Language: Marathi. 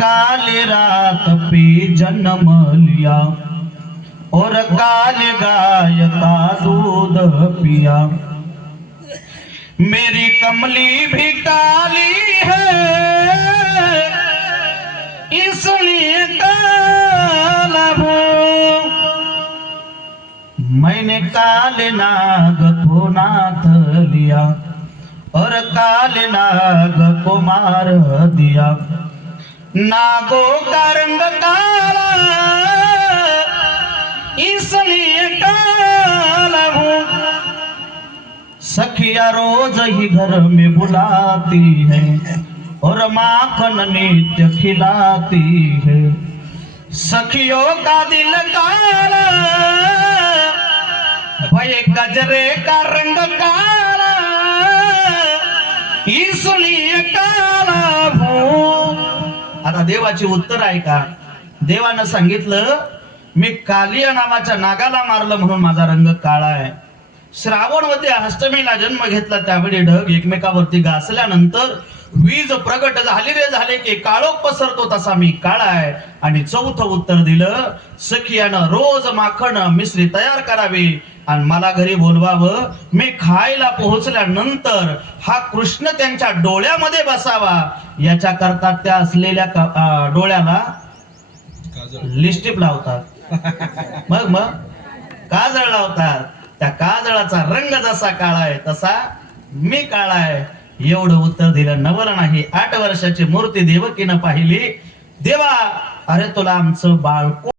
काली रात पे जन्म लिया और काली गाय का दूध पिया। मेरी कमली भी काली है इसलिए काला हूं। मैंने काले नाग को नाथ लिया और काले नाग को मार दिया। नागों का रंग काला इसलिए काला हूं। सखिया रोज ही घर में बुलाती है और माखन नित्य खिलाती है। सखियों का दिल काला भय गजरे का रंग काला इसलिए काला हूं। आता देवाची उत्तर आहे का? देवानं सांगितलं मी कालिया नावाच्या नागाला मारलं म्हणून माझा रंग काळा आहे। श्रावणवती अष्टमीला जन्म घेतला त्यावेळी ढग एकमेकावरती घासल्यानंतर वीज प्रगट झाली रे झाले की काळोख पसरतो तसा मी काळा आहे। आणि चौथं उत्तर दिलं सखियानं रोज माखण मिश्री तयार करावी आणि मला घरी बोलवावं। मी खायला पोहोचल्यानंतर हा कृष्ण त्यांच्या डोळ्यामध्ये बसावा याच्या करता त्या असलेल्या डोळ्याला लिपस्टिक लावतात मग काजळ लावतात। त्या काजळाचा रंग जसा काळा आहे तसा मी काळा आहे। एवढं उत्तर दिलं नवल नाही। 8 वर्षाची मूर्ती देवकीनं पाहिली। देवा अरे तुला आमचं बाळ